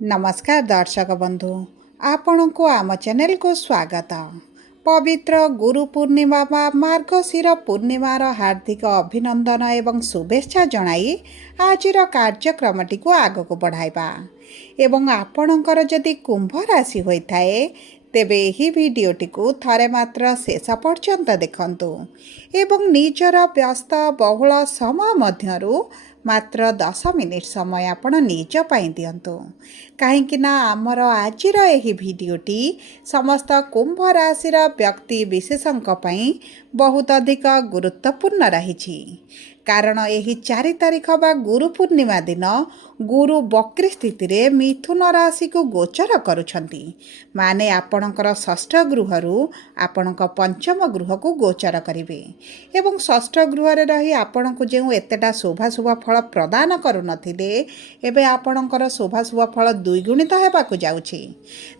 नमस्कार दर्शक बंधु आपण को आम चैनल को स्वागत। पवित्र गुरु पूर्णिमा बा मार्गशीर पूर्णिमार हार्दिक अभिनंदन एवं शुभेच्छा जणाई आजिर कार्यक्रमटी को आग को बढ़ाइबा एवं आपणकर जदि कुंभ राशि होइथाए तेबे एही भिडियोटी को थरे मात्र शेष पर्यंत देखंतु एवं निजर व्यस्त बहुल समय मध्यरु मात्र 10 मिनिट समय आपण निज पाई दियंतु कहीं आमर आजिर एही भिडियोटी समस्त कुंभ राशि व्यक्ति विशेषंक पई बहुत अधिक गुरुत्वपूर्ण रही। कारण यही 4 तारिख बा गुरु पूर्णिमा दिन गुरु वक्री स्थिति रे मिथुन राशि को गोचर करुछंती माने आपणकर षष्ठ गृहरु आपणक पंचम गृह को गोचर करिवे एवं षष्ठ गृह रे रही आपणको जेउ एतेटा शोभा शुभ फल प्रदान करू नथिले एबे आपणकर शोभा शुभ फल द्विगुणित हेबाकु जाउछि।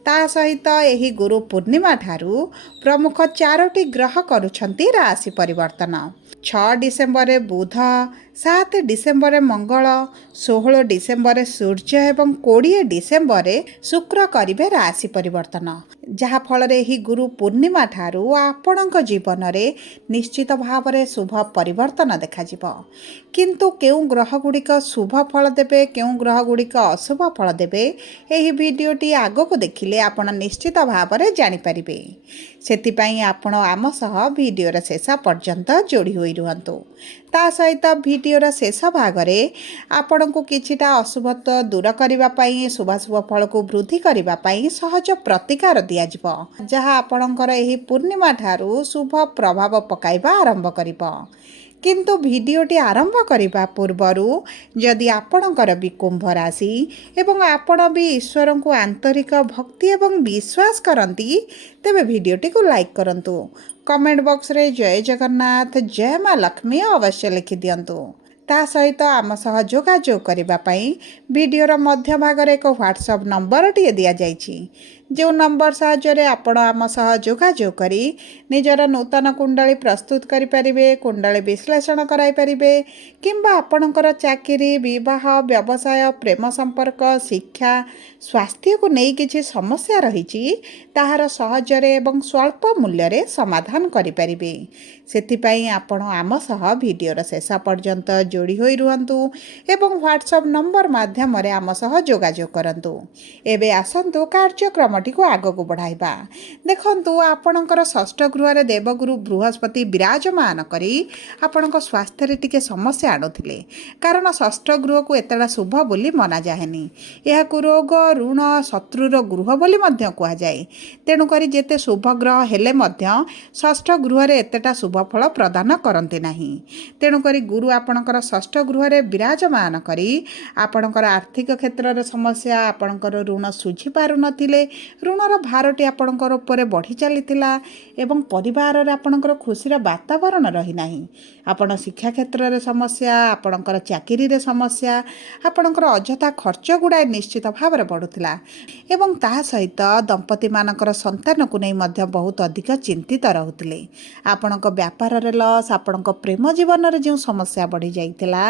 ता सहित एही गुरु पूर्णिमा ठारू प्रमुख 4टी ग्रह करुछंती राशि परिवर्तन। 6 डिसेम्बर बुध, 7 डिसेम्बर मंगल, 16 डिसेम्बर सूर्य एवं 20 डिसेम्बर शुक्र करिवे राशि परिवर्तन जहा फल रे ही गुरु पूर्णिमा ठारू आपणक जीवन रे निश्चित भाव रे शुभ परिवर्तन देखा जिवो। किंतु केउ ग्रह गुड़िक शुभ फल देबे केउ ग्रह गुड़िक अशुभ फल देबे एही भिडियोटी आगो देखिले आपण निश्चित भाव रे जानि परिबे। सेतिपई आपण आम सह भिडियोर शेष पर्यंत जोड़ी होई रुहंतु। ता सहित भिडियोर शेष भागरे आपण को किछिटा अशुभत्व दूर करिबा पई शुभाशुभ फल को वृद्धि करिबा पई सहज प्रतिकार दिया जिवो जहा आपणकर एही पूर्णिमा ठारू शुभ प्रभाव पकाइबा आरंभ करिबो। किंतु भिडियोटी आरंभ करिबा पूर्वरु जदि आपणकर भी कुंभ राशि एवं आपण भी ईश्वर को आंतरिक भक्ति एवं विश्वास करंती तेबे भिडियोटी को लाइक करंतु। कमेंट बॉक्स रे जय जगन्नाथ जय मां लक्ष्मी अवश्य लिखि दियंतु। ता सहित आम सह जोगाजोग करिबा पई भिडियोर मध्य भाग रे एक व्हाट्सएप नंबर टी दिया जाइछि जो नंबर साहाय्य आपण आम सह जोगाजोग करी निजर नूतन कुंडली प्रस्तुत करि परिबे कुंडली विश्लेषण कराई परिबे किंबा आपणकर चाकरी विवाह व्यवसाय प्रेम संपर्क शिक्षा स्वास्थ्य को नहीं किछि समस्या रही ताहार सहजरे एवं स्वल्प मूल्य रे समाधान करि परिबे। सेतिपई आपण आम सह भिडियोर शेष पर्यंत जोड़ी होई रुहंतु एवं व्हाट्सएप नंबर माध्यम रे आम सह जोगाजोग करंतु। एबे आसंतु कार्यक्रमटी को आग को बढ़ाइबा। देखंतु आपणकर षष्ठ गृह रे देवगुरु बृहस्पति विराजमान करी आपणक स्वास्थ्य रे टिके समस्या आनुथिले कारण षष्ठ गृह को एतडा शुभ बोली मना जाहेनी यह को रोग ऋण शत्रुर गृह बोली मध्य कुआ जाए। तेणु करी जेते शुभ ग्रह हेले मध्य षष्ठ गृह रे एतेटा शुभ फल प्रदान करते नहीं। तेणु करी गुरु आपणकर षष्ठ गृह रे विराजमान करी आपणकर आर्थिक क्षेत्र रे समस्या आपणकर ऋण सुझी पारु नथिले ऋणर भारटी आपणकर ऊपर बढ़ी चलीथिला एवं परिवार रे आपणकर खुशीर वातावरण रही नाही। आपण शिक्षा क्षेत्र रे समस्या आपणकर चाकरी रे समस्या आपणकर अजथा खर्च गुड़ाए निश्चित भाव रे बढ़ुथिला एवं ता सहित दंपति मानकर संतान को नहीं मध्य बहुत अधिक चिंतित रहुथिले। आपणक व्यापार रे लॉस आपणक प्रेम जीवन रे जो समस्या बढ़ी जाइथिला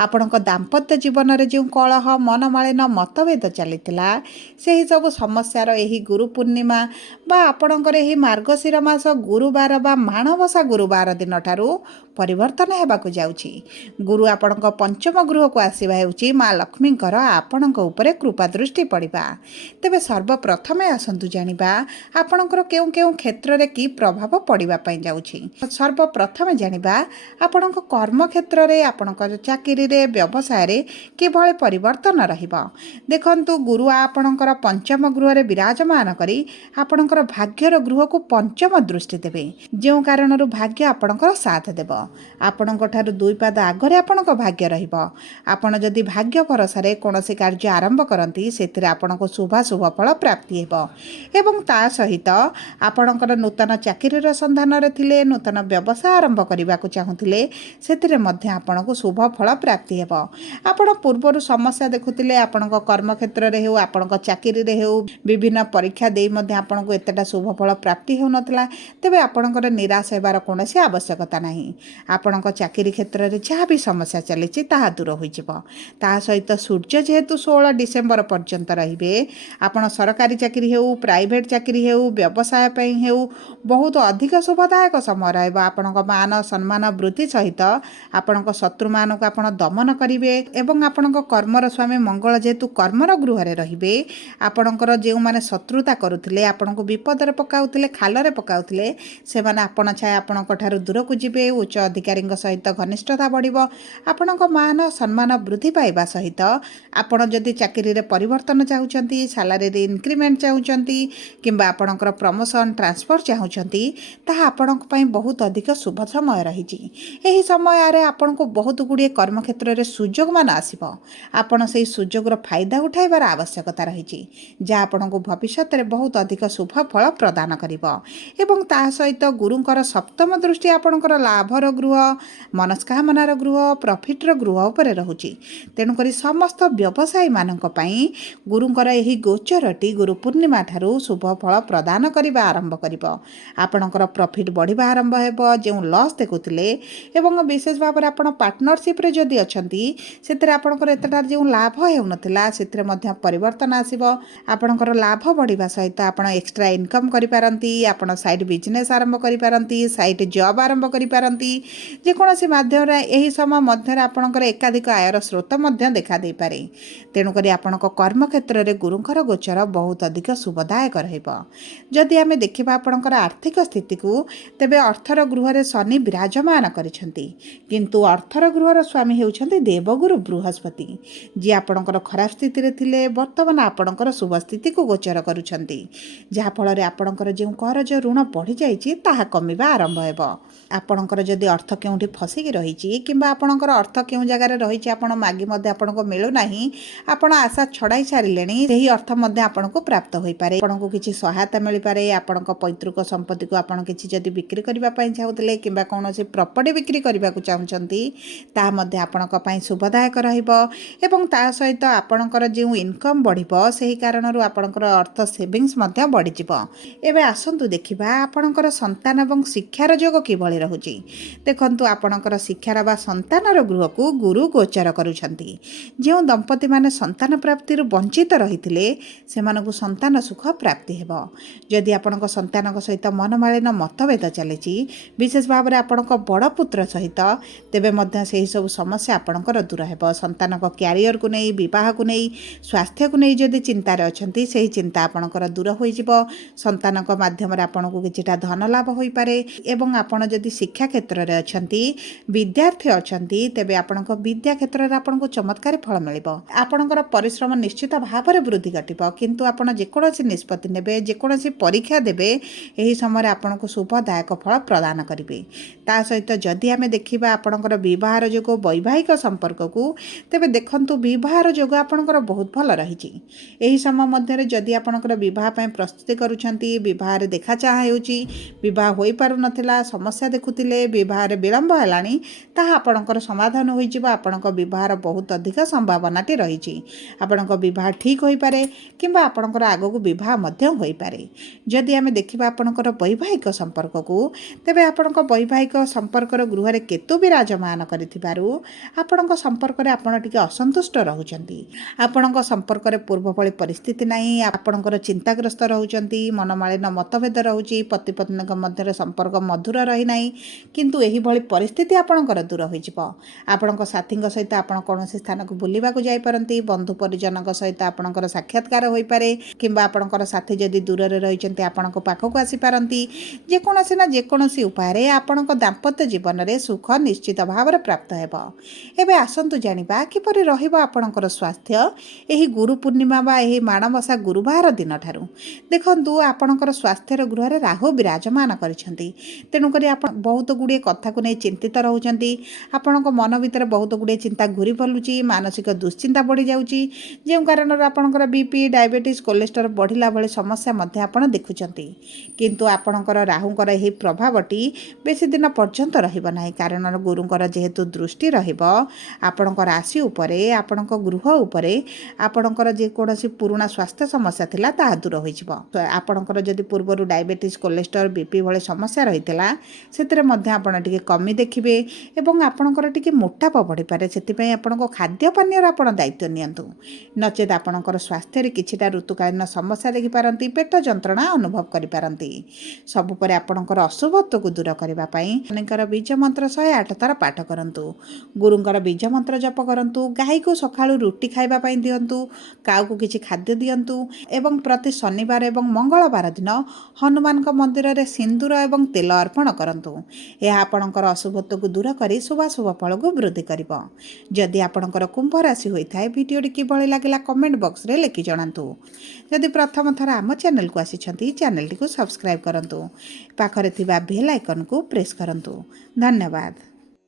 आपणक दाम्पत्य जीवन रे जो कलह मनमालिन मतभेद चलीथिला सेही सब समस्या रो एही गुरु पूर्णिमा बा आपणकर एही मार्गशीर मास गुरुवार बा माणवसा गुरुवार दिन ठारू परिवर्तन हेबाकु जाउछि। गुरु आपणक पंचम गृह को आसीबा हेउछि मां लक्ष्मींकर आपणक उपरे कृपा दृष्टि पड़िबा। तेबे सर्वप्रथम आसंतु जानिबा आपणकर केउ केउ क्षेत्र रे की प्रभाव पड़िबा पई जाउछि। सर्वप्रथम जानिबा आपणक कर्म क्षेत्र रे आपणकर चाकरी रे व्यवसाय रे किभଳି परिवर्तन रहिबा। देखंतु गुरु आपणकर पंचम गृह रे विराजमान करी आपणकर भाग्यर गृह को पंचम दृष्टि देबे जेउ कारणरु भाग्य आपणकर साथ देबो। आपणक ठारु दुई पाद आगरे आपणक भाग्य रहिबो। आपण जदि भाग्य भरोसा रे कोनोसी कार्य आरंभ करंती सेतिरे आपणक शुभ शुभ फल प्राप्ति हेबो एवं ता सहित आपणकर नूतन चाकरी रे संधान रे थिले नूतन व्यवसाय आरंभ करिबा को चाहुथिले सेतिरे मध्ये आपणक शुभ फल प्राप्ति हेबो। आपण पूर्वरु समस्या देखुथिले आपणक कर्म क्षेत्र रे हेउ आपणक चाकरी रे हेउ विभिन्न परीक्षा देई मध्ये आपणक एतेटा शुभ फल प्राप्ति हेउ नथला तेबे आपणकर निराश हेबार कोनोसी आवश्यकता नाही। ଆପଣଙ୍କ ଚାକିରି କ୍ଷେତ୍ରରେ ଯାହା ବି ସମସ୍ୟା ଚାଲିଛି ତାହା ଦୂର ହୋଇଯିବ। ତା ସହିତ ସୂର୍ଯ୍ୟ ଯେହେତୁ 16 ଡିସେମ୍ବର ପର୍ଯ୍ୟନ୍ତ ରହିବେ, ଆପଣ ସରକାରୀ ଚାକିରି ହେଉ, ପ୍ରାଇଭେଟ୍ ଚାକିରି ହେଉ, ବ୍ୟବସାୟ ପାଇଁ ହେଉ, ବହୁତ ଅଧିକ ଶୁଭଦାୟକ ସମୟ ରହିବ। ଆପଣଙ୍କ ମାନ ସମ୍ମାନ ବୃଦ୍ଧି ସହିତ ଆପଣଙ୍କ ଶତ୍ରୁମାନଙ୍କୁ ଆପଣ ଦମନ କରିବେ ଏବଂ ଆପଣଙ୍କ କର୍ମର ସ୍ୱାମୀ ମଙ୍ଗଳ ଯେହେତୁ କର୍ମର ଗୃହରେ ରହିବେ, ଆପଣଙ୍କର ଯେଉଁମାନେ ଶତ୍ରୁତା କରୁଥିଲେ, ଆପଣଙ୍କୁ ବିପଦରେ ପକାଉଥିଲେ, ଖାଲରେ ପକାଉଥିଲେ, ସେମାନେ ଆପଣ ଛାଏ ଆପଣଙ୍କ ଠାରୁ ଦୂରକୁ ଯିବେ। ଉଚ୍ଚ ଅଧିକାରୀଙ୍କ ସହିତ ଘନିଷ୍ଠତା ବଢ଼ିବ। ଆପଣଙ୍କ ମାନ ସମ୍ମାନ ବୃଦ୍ଧି ପାଇବା ସହିତ ଆପଣ ଯଦି ଚାକିରିରେ ପରିବର୍ତ୍ତନ ଚାହୁଁଛନ୍ତି, ସାଲାରୀରେ ଇନକ୍ରିମେଣ୍ଟ ଚାହୁଁଛନ୍ତି କିମ୍ବା ଆପଣଙ୍କର ପ୍ରମୋସନ୍ ଟ୍ରାନ୍ସଫର ଚାହୁଁଛନ୍ତି, ତାହା ଆପଣଙ୍କ ପାଇଁ ବହୁତ ଅଧିକ ଶୁଭ ସମୟ ରହିଛି। ଏହି ସମୟରେ ଆପଣଙ୍କୁ ବହୁତ ଗୁଡ଼ିଏ କର୍ମକ୍ଷେତ୍ରରେ ସୁଯୋଗମାନ ଆସିବ। ଆପଣ ସେହି ସୁଯୋଗର ଫାଇଦା ଉଠାଇବାର ଆବଶ୍ୟକତା ରହିଛି, ଯାହା ଆପଣଙ୍କୁ ଭବିଷ୍ୟତରେ ବହୁତ ଅଧିକ ଶୁଭ ଫଳ ପ୍ରଦାନ କରିବ। ଏବଂ ତା ସହିତ ଗୁରୁଙ୍କର ସପ୍ତମ ଦୃଷ୍ଟି ଆପଣଙ୍କର ଲାଭର ଗୃହ, ମନସ୍କାମନାର ଗୃହ, ପ୍ରଫିଟ୍ର ଗୃହ ଉପରେ ରହୁଛି। ତେଣୁକରି ସମସ୍ତ ବ୍ୟବସାୟୀମାନଙ୍କ ପାଇଁ ଗୁରୁଙ୍କର ଏହି ଗୋଚରଟି ଗୁରୁ ପୂର୍ଣ୍ଣିମା ଠାରୁ ଶୁଭ ଫଳ ପ୍ରଦାନ କରିବା ଆରମ୍ଭ କରିବ। ଆପଣଙ୍କର ପ୍ରଫିଟ୍ ବଢ଼ିବା ଆରମ୍ଭ ହେବ। ଯେଉଁ ଲସ୍ ଦେଖୁଥିଲେ ଏବଂ ବିଶେଷ ଭାବରେ ଆପଣ ପାର୍ଟନରସିପ୍ରେ ଯଦି ଅଛନ୍ତି, ସେଥିରେ ଆପଣଙ୍କର ଏତେଟା ଯେଉଁ ଲାଭ ହେଉନଥିଲା, ସେଥିରେ ମଧ୍ୟ ପରିବର୍ତ୍ତନ ଆସିବ। ଆପଣଙ୍କର ଲାଭ ବଢ଼ିବା ସହିତ ଆପଣ ଏକ୍ସଟ୍ରା ଇନକମ୍ କରିପାରନ୍ତି, ଆପଣ ସାଇଡ଼୍ ବିଜନେସ୍ ଆରମ୍ଭ କରିପାରନ୍ତି, ସାଇଡ଼୍ ଜବ୍ ଆରମ୍ଭ କରିପାରନ୍ତି। ଯେକୌଣସି ମାଧ୍ୟମରେ ଏହି ସମୟ ମଧ୍ୟରେ ଆପଣଙ୍କର ଏକାଧିକ ଆୟର ସ୍ରୋତ ମଧ୍ୟ ଦେଖା ଦେଇପାରେ। ତେଣୁକରି ଆପଣଙ୍କ କର୍ମକ୍ଷେତ୍ରରେ ଗୁରୁଙ୍କର ଗୋଚର ବହୁତ ଅଧିକ ଶୁଭଦାୟକ ରହିବ। ଯଦି ଆମେ ଦେଖିବା ଆପଣଙ୍କର ଆର୍ଥିକ ସ୍ଥିତିକୁ, ତେବେ ଅର୍ଥର ଗୃହରେ ଶନି ବିରାଜମାନ କରିଛନ୍ତି, କିନ୍ତୁ ଅର୍ଥର ଗୃହର ସ୍ୱାମୀ ହେଉଛନ୍ତି ଦେବଗୁରୁ ବୃହସ୍ପତି, ଯିଏ ଆପଣଙ୍କର ଖରାପ ସ୍ଥିତିରେ ଥିଲେ ବର୍ତ୍ତମାନ ଆପଣଙ୍କର ଶୁଭ ସ୍ଥିତିକୁ ଗୋଚର କରୁଛନ୍ତି। ଯାହାଫଳରେ ଆପଣଙ୍କର ଯେଉଁ କରଜ ଋଣ ବଢ଼ିଯାଇଛି ତାହା କମିବା ଆରମ୍ଭ ହେବ। ଆପଣଙ୍କର ଯଦି ଅର୍ଥ କେଉଁଠି ଫସିକି ରହିଛି କିମ୍ବା ଆପଣଙ୍କର ଅର୍ଥ କେଉଁ ଜାଗାରେ ରହିଛି ଆପଣ ମାଗି ମଧ୍ୟ ଆପଣଙ୍କୁ ମିଳୁନାହିଁ, ଆପଣ ଆଶା ଛଡ଼ାଇ ସାରିଲେଣି, ସେହି ଅର୍ଥ ମଧ୍ୟ ଆପଣଙ୍କୁ ପ୍ରାପ୍ତ ହୋଇପାରେ। ଆପଣଙ୍କୁ କିଛି ସହାୟତା ମିଳିପାରେ। ଆପଣଙ୍କ ପୈତୃକ ସମ୍ପତ୍ତିକୁ ଆପଣ କିଛି ଯଦି ବିକ୍ରି କରିବା ପାଇଁ ଚାହୁଁଥିଲେ କିମ୍ବା କୌଣସି ପ୍ରପର୍ଟି ବିକ୍ରି କରିବାକୁ ଚାହୁଁଛନ୍ତି, ତାହା ମଧ୍ୟ ଆପଣଙ୍କ ପାଇଁ ଶୁଭଦାୟକ ରହିବ। ଏବଂ ତା ସହିତ ଆପଣଙ୍କର ଯେଉଁ ଇନକମ୍ ବଢ଼ିବ, ସେହି କାରଣରୁ ଆପଣଙ୍କର ଅର୍ଥ ସେଭିଙ୍ଗସ୍ ମଧ୍ୟ ବଢ଼ିଯିବ। ଏବେ ଆସନ୍ତୁ ଦେଖିବା ଆପଣଙ୍କର ସନ୍ତାନ ଏବଂ ଶିକ୍ଷାର ଯୋଗ କିଭଳି ରହୁଛି। ଦେଖନ୍ତୁ, ଆପଣଙ୍କର ଶିକ୍ଷାର ବା ସନ୍ତାନର ଗୃହକୁ ଗୁରୁ ଗୋଚର କରୁଛନ୍ତି। ଯେଉଁ ଦମ୍ପତିମାନେ ସନ୍ତାନ ପ୍ରାପ୍ତିରୁ ବଞ୍ଚିତ ରହିଥିଲେ, ସେମାନଙ୍କୁ ସନ୍ତାନ ସୁଖ ପ୍ରାପ୍ତି ହେବ। ଯଦି ଆପଣଙ୍କ ସନ୍ତାନଙ୍କ ସହିତ ମନମାଳିନ ମତଭେଦ ଚାଲିଛି, ବିଶେଷ ଭାବରେ ଆପଣଙ୍କ ବଡ଼ ପୁତ୍ର ସହିତ, ତେବେ ମଧ୍ୟ ସେହିସବୁ ସମସ୍ୟା ଆପଣଙ୍କର ଦୂର ହେବ। ସନ୍ତାନଙ୍କ କ୍ୟାରିୟରକୁ ନେଇ, ବିବାହକୁ ନେଇ, ସ୍ୱାସ୍ଥ୍ୟକୁ ନେଇ ଯଦି ଚିନ୍ତାରେ ଅଛନ୍ତି, ସେହି ଚିନ୍ତା ଆପଣଙ୍କର ଦୂର ହୋଇଯିବ। ସନ୍ତାନଙ୍କ ମାଧ୍ୟମରେ ଆପଣଙ୍କୁ କିଛିଟା ଧନ ଲାଭ ହୋଇପାରେ। ଏବଂ ଆପଣ ଯଦି ଶିକ୍ଷା କ୍ଷେତ୍ରରେ ଅଛନ୍ତି, ବିଦ୍ୟାର୍ଥୀ ଅଛନ୍ତି, ତେବେ ଆପଣଙ୍କ ବିଦ୍ୟା କ୍ଷେତ୍ରରେ ଆପଣଙ୍କୁ ଚମତ୍କାରୀ ଫଳ ମିଳିବ। ଆପଣଙ୍କର ପରିଶ୍ରମ ନିଶ୍ଚିତ ଭାବରେ ବୃଦ୍ଧି ଘଟିବ, କିନ୍ତୁ ଆପଣ ଯେକୌଣସି ନିଷ୍ପତ୍ତି ନେବେ, ଯେକୌଣସି ପରୀକ୍ଷା ଦେବେ, ଏହି ସମୟରେ ଆପଣଙ୍କୁ ଶୁଭଦାୟକ ଫଳ ପ୍ରଦାନ କରିବେ। ତା ସହିତ ଯଦି ଆମେ ଦେଖିବା ଆପଣଙ୍କର ବିବାହର ଯୋଗ, ବୈବାହିକ ସମ୍ପର୍କକୁ, ତେବେ ଦେଖନ୍ତୁ ବିବାହର ଯୋଗ ଆପଣଙ୍କର ବହୁତ ଭଲ ରହିଛି। ଏହି ସମୟ ମଧ୍ୟରେ ଯଦି ଆପଣଙ୍କର ବିବାହ ପାଇଁ ପ୍ରସ୍ତୁତି କରୁଛନ୍ତି, ବିବାହରେ ଦେଖା ଚାହାଁ ହେଉଛି, ବିବାହ ହୋଇପାରୁନଥିଲା, ସମସ୍ୟା ଦେଖୁଥିଲେ, ବିବାହରେ ବିଳମ୍ବ ହେଲାଣି, ତାହା ଆପଣଙ୍କର ସମାଧାନ ହୋଇଯିବ। ଆପଣଙ୍କ ବିବାହର ବହୁତ ଅଧିକ ସମ୍ଭାବନାଟି ରହିଛି। ଆପଣଙ୍କ ବିବାହ ଠିକ୍ ହୋଇପାରେ କିମ୍ବା ଆପଣଙ୍କର ଆଗକୁ ବିବାହ ମଧ୍ୟ ହୋଇପାରେ। ଯଦି ଆମେ ଦେଖିବା ଆପଣଙ୍କର ବୈବାହିକ ସମ୍ପର୍କକୁ, ତେବେ ଆପଣଙ୍କ ବୈବାହିକ ସମ୍ପର୍କର ଗୃହରେ କେତୁ ବିରାଜମାନ କରିଥିବାରୁ ଆପଣଙ୍କ ସମ୍ପର୍କରେ ଆପଣ ଟିକେ ଅସନ୍ତୁଷ୍ଟ ରହୁଛନ୍ତି। ଆପଣଙ୍କ ସମ୍ପର୍କରେ ପୂର୍ବ ଭଳି ପରିସ୍ଥିତି ନାହିଁ। ଆପଣଙ୍କର ଚିନ୍ତାଗ୍ରସ୍ତ ରହୁଛନ୍ତି, ମନମାଳିନ ମତଭେଦ ରହୁଛି, ପତି ପତ୍ନୀଙ୍କ ମଧ୍ୟରେ ସମ୍ପର୍କ ମଧୁର ରହିନାହିଁ। କିନ୍ତୁ ଏହିଭଳି ପରିସ୍ଥିତି ଆପଣଙ୍କର ଦୂର ହୋଇଯିବ। ଆପଣଙ୍କ ସାଥୀଙ୍କ ସହିତ ଆପଣ କୌଣସି ସ୍ଥାନକୁ ବୁଲିବାକୁ ଯାଇପାରନ୍ତି, ବନ୍ଧୁ ପରିଜନଙ୍କ ସହିତ ଆପଣଙ୍କର ସାକ୍ଷାତକାର ହୋଇପାରେ କିମ୍ବା ଆପଣଙ୍କର ସାଥୀ ଯଦି ଦୂରରେ ରହିଛନ୍ତି ଆପଣଙ୍କ ପାଖକୁ ଆସିପାରନ୍ତି। ଯେକୌଣସି ନା ଯେକୌଣସି ଉପାୟରେ ଆପଣଙ୍କ ଦାମ୍ପତ୍ୟ ଜୀବନରେ ସୁଖ ନିଶ୍ଚିତ ଭାବରେ ପ୍ରାପ୍ତ ହେବ। ଏବେ ଆସନ୍ତୁ ଜାଣିବା କିପରି ରହିବ ଆପଣଙ୍କର ସ୍ୱାସ୍ଥ୍ୟ ଏହି ଗୁରୁ ପୂର୍ଣ୍ଣିମା ବା ଏହି ମାଣବସା ଗୁରୁବାର ଦିନଠାରୁ। ଦେଖନ୍ତୁ, ଆପଣଙ୍କର ସ୍ୱାସ୍ଥ୍ୟର ଗୃହରେ ରାହୁ ବିରାଜମାନ କରିଛନ୍ତି। ତେଣୁକରି ଆପଣ ବହୁତ ଗୁଡ଼ିଏ କଥାକୁ ନେଇ ଚିନ୍ତିତ ରହୁଛନ୍ତି। ଆପଣଙ୍କ ମନ ଭିତରେ ବହୁତ ଗୁଡ଼ିଏ ଚିନ୍ତା ଘୁରି ବୁଲୁଛି, ମାନସିକ ଦୁଶ୍ଚିନ୍ତା ବଢ଼ିଯାଉଛି, ଯେଉଁ କାରଣରୁ ଆପଣଙ୍କର BP, ଡାଇବେଟିସ୍, କୋଲେଷ୍ଟ୍ରଲ୍ ବଢ଼ିଲା ଭଳି ସମସ୍ୟା ମଧ୍ୟ ଆପଣ ଦେଖୁଛନ୍ତି। କିନ୍ତୁ ଆପଣଙ୍କର ରାହୁଙ୍କର ଏହି ପ୍ରଭାବଟି ବେଶୀ ଦିନ ପର୍ଯ୍ୟନ୍ତ ରହିବ ନାହିଁ, କାରଣ ଗୁରୁଙ୍କର ଯେହେତୁ ଦୃଷ୍ଟି ରହିବ ଆପଣଙ୍କ ରାଶି ଉପରେ, ଆପଣଙ୍କ ଗୃହ ଉପରେ, ଆପଣଙ୍କର ଯେକୌଣସି ପୁରୁଣା ସ୍ୱାସ୍ଥ୍ୟ ସମସ୍ୟା ଥିଲା ତାହା ଦୂର ହୋଇଯିବ। ଆପଣଙ୍କର ଯଦି ପୂର୍ବରୁ ଡାଇବେଟିସ୍, କୋଲେଷ୍ଟ୍ରଲ୍, BP ଭଳି ସମସ୍ୟା ରହିଥିଲା, ସେଥିରେ ମଧ୍ୟ ଆପଣ ଟିକେ ଟିକେ କମି ଦେଖିବେ ଏବଂ ଆପଣଙ୍କର ଟିକେ ମୋଟାପ ବଢ଼ିପାରେ। ସେଥିପାଇଁ ଆପଣଙ୍କ ଖାଦ୍ୟ ପାନୀୟର ଆପଣ ଦାୟିତ୍ୱ ନିଅନ୍ତୁ। ନଚେତ୍ ଆପଣଙ୍କର ସ୍ୱାସ୍ଥ୍ୟରେ କିଛିଟା ଋତୁକାଳୀନ ସମସ୍ୟା ଦେଖିପାରନ୍ତି, ପେଟ ଯନ୍ତ୍ରଣା ଅନୁଭବ କରିପାରନ୍ତି। ସବୁପରେ ଆପଣଙ୍କର ଅଶୁଭତ୍ୱକୁ ଦୂର କରିବା ପାଇଁ ଶନିଙ୍କର ବୀଜ ମନ୍ତ୍ର 108 ଥର ପାଠ କରନ୍ତୁ। ଗୁରୁଙ୍କର ବୀଜ ମନ୍ତ୍ର ଜପ କରନ୍ତୁ। ଗାଈକୁ ସକାଳୁ ରୁଟି ଖାଇବା ପାଇଁ ଦିଅନ୍ତୁ। କାଉକୁ କିଛି ଖାଦ୍ୟ ଦିଅନ୍ତୁ ଏବଂ ପ୍ରତି ଶନିବାର ଏବଂ ମଙ୍ଗଳବାର ଦିନ ହନୁମାନଙ୍କ ମନ୍ଦିରରେ ସିନ୍ଦୁର ଏବଂ ତେଲ ଅର୍ପଣ କରନ୍ତୁ। ଏହା ଆପଣଙ୍କର ଅଶୁଭତ୍ୱକୁ ଦୂର କରି ଶୁଭାଶୁଭ ଫଳକୁ ବୃଦ୍ଧି କରିବ। ଯଦି ଆପଣଙ୍କର କୁମ୍ଭ ରାଶି ହୋଇଥାଏ, ଭିଡ଼ିଓଟି କିଭଳି ଲାଗିଲା କମେଣ୍ଟ ବକ୍ସରେ ଲେଖି ଜଣାନ୍ତୁ। ଯଦି ପ୍ରଥମ ଥର ଆମ ଚ୍ୟାନେଲକୁ ଆସିଛନ୍ତି, ଚ୍ୟାନେଲଟିକୁ ସବସ୍କ୍ରାଇବ୍ କରନ୍ତୁ। ପାଖରେ ଥିବା ବେଲ୍ ଆଇକନକୁ ପ୍ରେସ୍ କରନ୍ତୁ। ଧନ୍ୟବାଦ।